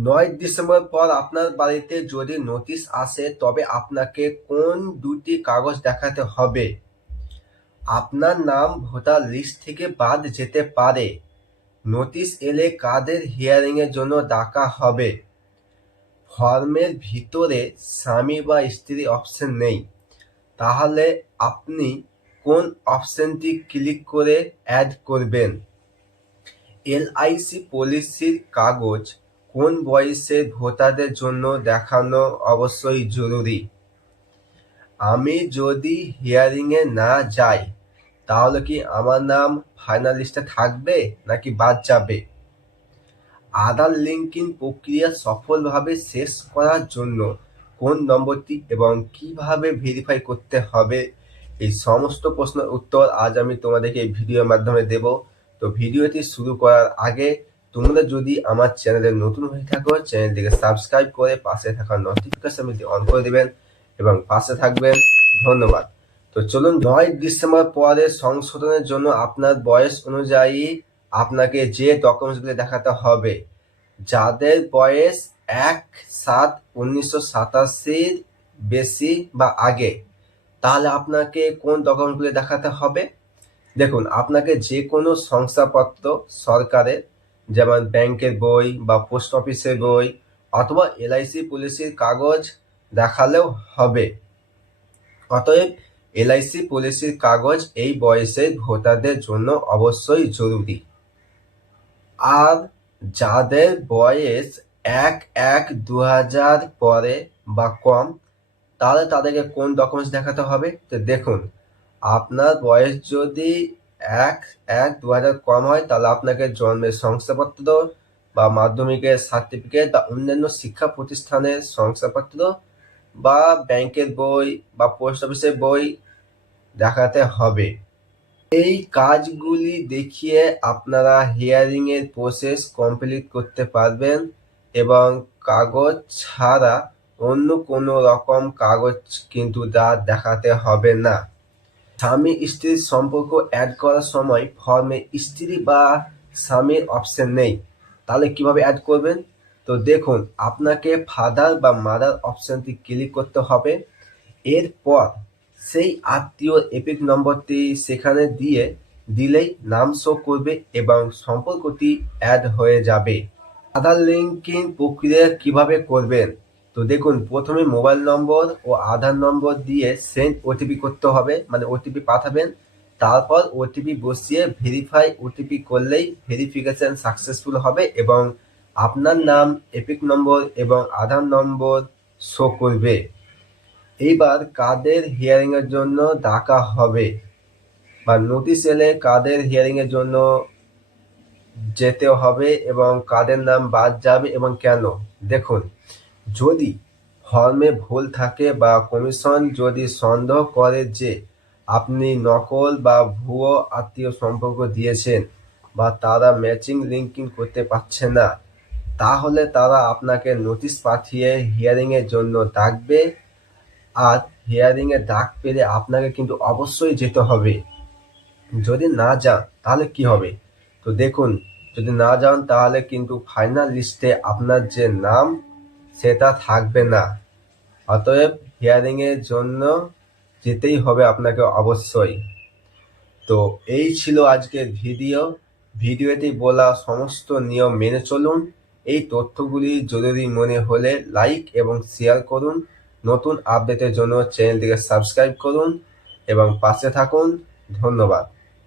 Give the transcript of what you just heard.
নয় ডিসেম্বর পর আপনার বাড়িতে যদি নোটিশ আসে, তবে আপনাকে কোন দুটি কাগজ দেখাতে হবে? আপনার নাম, ভোটার লিস্ট থেকে বাদ যেতে পারে। নোটিশ এলে কাদের হিয়ারিং এর জন্য ডাকা হবে? ফর্মের ভিতরে স্বামী বা স্ত্রী অপশন নেই। তাহলে আপনি কোন অপশনটি ক্লিক করে অ্যাড করবেন? এলআইসি পলিসির কাগজ কোন বয়সে ভোটারদের জন্য দেখানো অবশ্যই জরুরি? আমি যদি হিয়ারিংয়ে না যাই, তাহলে কি আমার নাম ফাইনাল লিস্টে থাকবে নাকি বাদ যাবে? আধার লিঙ্কিং প্রক্রিয়া সফলভাবে শেষ করার জন্য কোন নম্বরটি এবং কীভাবে ভেরিফাই করতে হবে? এই সমস্ত প্রশ্নের উত্তর আজ আমি তোমাদেরকে এই ভিডিওর মাধ্যমে দেব। তো ভিডিওটি শুরু করার আগে তোমরা যদি আমার চ্যানেলে নতুন হয়ে থাকো, চ্যানেলটিকে সাবস্ক্রাইব করে পাশে থাকা নোটিফিকেশন বেলটি অন করে দেবেন এবং পাশে থাকবেন। ধন্যবাদ। তো চলুন, নয় ডিসেম্বর পরে সংশোধনের জন্য আপনার বয়স অনুযায়ী আপনাকে যে ডকুমেন্টসগুলি দেখাতে হবে, যাদের বয়স এক সাত উনিশশো সাতাশির বেশি বা আগে, তাহলে আপনাকে কোন ডকুমেন্টগুলি দেখাতে হবে? দেখুন, আপনাকে যে কোনো শংসাপত্র সরকারের যেমন ব্যাংকের বই বা পোস্ট অফিসের বই অথবা এলআইসি পলিসির কাগজ দেখালেও হবে। অতএব এলআইসি পলিসির কাগজ এই বয়সের ভোটারদের জন্য অবশ্যই জরুরি। আর যাদের বয়স এক এক দু হাজার পরে বা কম, তাহলে তাদেরকে কোন ডকুমেন্টস দেখাতে হবে? তো দেখুন, আপনার বয়স যদি এক এক, দু হাজার কম হয়, তাহলে আপনাকে জন্মের শংসাপত্র বা মাধ্যমিকের সার্টিফিকেট বা অন্যান্য শিক্ষা প্রতিষ্ঠানের শংসাপত্র বা ব্যাংকের বই বা পোস্ট অফিসের বই দেখাতে হবে। এই কাজগুলি দেখিয়ে আপনারা হিয়ারিং এর প্রসেস কমপ্লিট করতে পারবেন এবং কাগজ ছাড়া অন্য কোনো রকম কাগজ কিন্তু তা দেখাতে হবে না। স্বামী স্ত্রীর সম্পর্ক অ্যাড করার সময় ফর্মে স্ত্রী বা স্বামীর অপশন নেই। তাহলে কীভাবে অ্যাড করবেন? তো দেখুন, আপনাকে ফাদার বা মাদার অপশনটি ক্লিক করতে হবে। এরপর সেই আত্মীয় এপিক নম্বরটি সেখানে দিয়ে দিলেই নাম শো করবে এবং সম্পর্কটি অ্যাড হয়ে যাবে। আধার লিঙ্কিং প্রক্রিয়া কীভাবে করবেন? তো দেখুন, প্রথমে মোবাইল নম্বর ও আধার নম্বর দিয়ে সেন্ড ওটিপি করতে হবে মানে ওটিপি পাঠাবেন। তারপর ওটিপি বসিয়ে ভেরিফাই ওটিপি করলেই ভেরিফিকেশন সাকসেসফুল হবে এবং আপনার নাম এপিক নম্বর এবং আধার নম্বর শো করবে। এইবার কাদের হিয়ারিং এর জন্য ডাকা হবে? বা নোটিশ এলে কাদের হিয়ারিং এর জন্য যেতে হবে এবং কাদের নাম বাদ যাবে এবং কেন? দেখুন যদি ফর্মে ভুল থাকে বা কমিশন যদি সন্দেহ করে যে আপনি নকল বা ভুয়ো আত্মীয় সম্পর্ক দিয়েছেন বা তারা ম্যাচিং লিঙ্কিং করতে পারছে না, তাহলে তারা আপনাকে নোটিশ পাঠিয়ে হিয়ারিংয়ের জন্য ডাকবে। আর হিয়ারিংয়ে ডাক পেলে আপনাকে কিন্তু অবশ্যই যেতে হবে। যদি না যান, তাহলে কি হবে? তো দেখুন, যদি না যান, তাহলে কিন্তু ফাইনাল লিস্টে আপনার যে নাম সেটা থাকবে না। অতএব হিয়ারিং এর জন্য যেতেই হবে আপনাকে অবশ্যই। তো এই ছিল আজকের ভিডিও। ভিডিওতে বলা সমস্ত নিয়ম মেনে চলুন। এই তথ্যগুলি জরুরি মনে হলে লাইক এবং শেয়ার করুন। নতুন আপডেটের জন্য চ্যানেলটিকে সাবস্ক্রাইব করুন এবং পাশে থাকুন। ধন্যবাদ।